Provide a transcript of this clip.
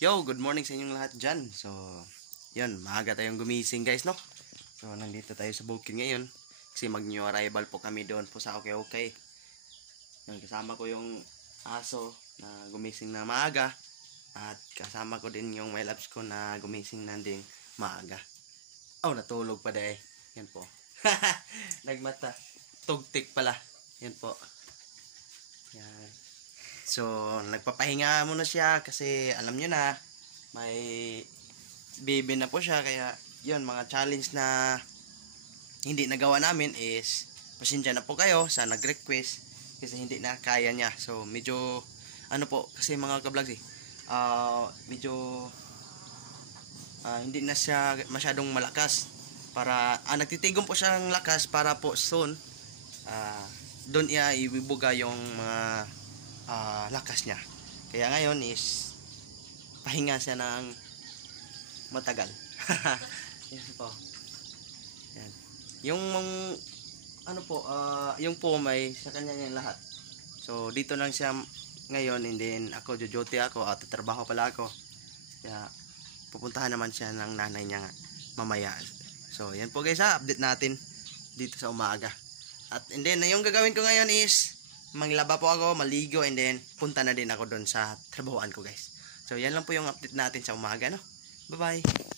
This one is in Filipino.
Yo, good morning sa inyong lahat dyan. So, yun, maaga tayong gumising guys, no? So, nandito tayo sa bukid ngayon. Kasi mag-new arrival po kami doon po sa Okay. Yun, kasama ko yung aso na gumising na maaga. At kasama ko din yung my loves ko na gumising na ding maaga. Oh, natulog pa dahil. Yan po. Nagmata. Tugtik pala. Yan po. Yan. So, nagpapahinga muna siya kasi alam nyo na, may baby na po siya. Kaya, yun, mga challenge na hindi nagawa namin is, pasensya na po kayo sa nag-request kasi hindi na kaya niya. So, medyo, ano po, kasi mga ka-vlogs medyo, hindi na siya masyadong malakas. Nagtitigom po siya ng lakas para po soon, doon ibubuga yung mga lakas niya. Kaya ngayon is pahinga siya ng matagal. Yan po. Yan. Yung ano po, yung pomay sa kanya yung lahat. So dito lang siya ngayon, and then ako jojote ako at tatrabaho pala ako. Kaya pupuntahan naman siya ng nanay niya mamaya. So yan po guys, update natin dito sa umaga. And then yung gagawin ko ngayon is manglaba po ako, maligo, and then punta na din ako doon sa trabahoan ko guys. So yan lang po yung update natin sa umaga, no? Bye bye.